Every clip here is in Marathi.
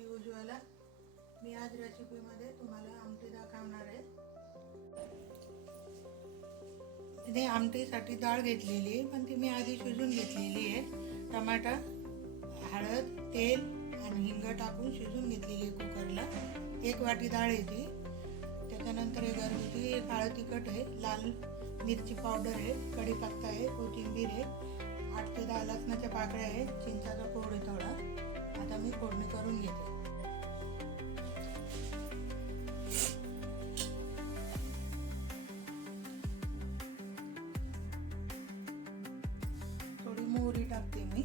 मी उज्ज्वला। मी आज रेसिपीमध्ये तुम्हाला आमटी दाखवणार आहे। इथे आमटीसाठी डाळ घेतलेली आहे, पण ती मी आधी शिजून घेतलेली आहे। टमाटा, हळद, तेल आणि हिंग टाकून शिजून घेतलेली आहे कुकरला। 1 वाटी डाळ आहे ती। त्याच्यानंतर हे घरगुती काळं तिखट आहे, लाल मिरची पावडर आहे, कढीपत्ता आहे, कोथिंबीर आहे, 8 ते 10 लसणाच्या पाकळ्या आहेत, चिंचाचा कोड आहे थोडा। आता मी फोडणी करून घेते। थोडी मोहरी टाकते मी,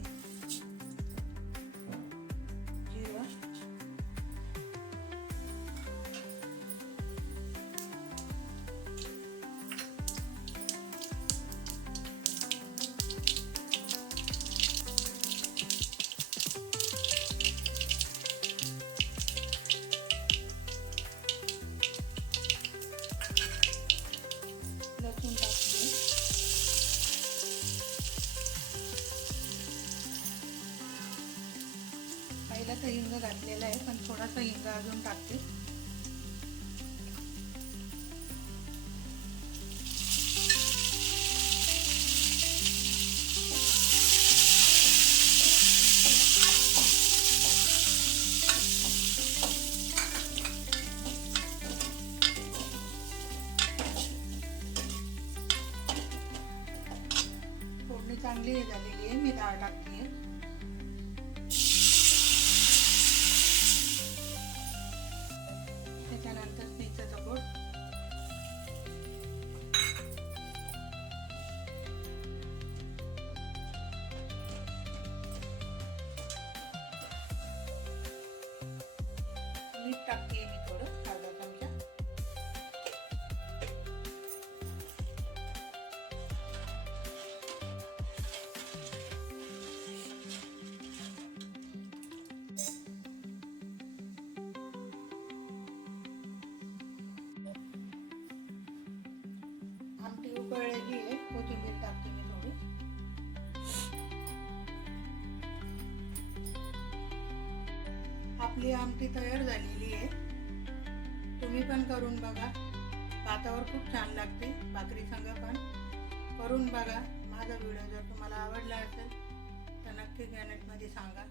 जिरा, लसूण टाकते, पहिला तर हिंग घातलेला आहे, पण थोडासा हिंग अजून टाकते। फोडणी चांगली झालेली आहे, मी डाळ टाकते। त्याच्यानंतर चिंचेचा कोड, मीठ टाकते मी थोडं, अर्धा चमचा। आमटी उकळलेली आहे, कोथिंबीर टाकते मी थोडी। आपली आमटी तयार झालेली आहे, तुम्ही पण करून बघा। भातावर खूप छान लागते, भाकरी संग पण करून बघा। माझा व्हिडिओ जर तुम्हाला आवडला असेल तर नक्की कमेंटमध्ये सांगा।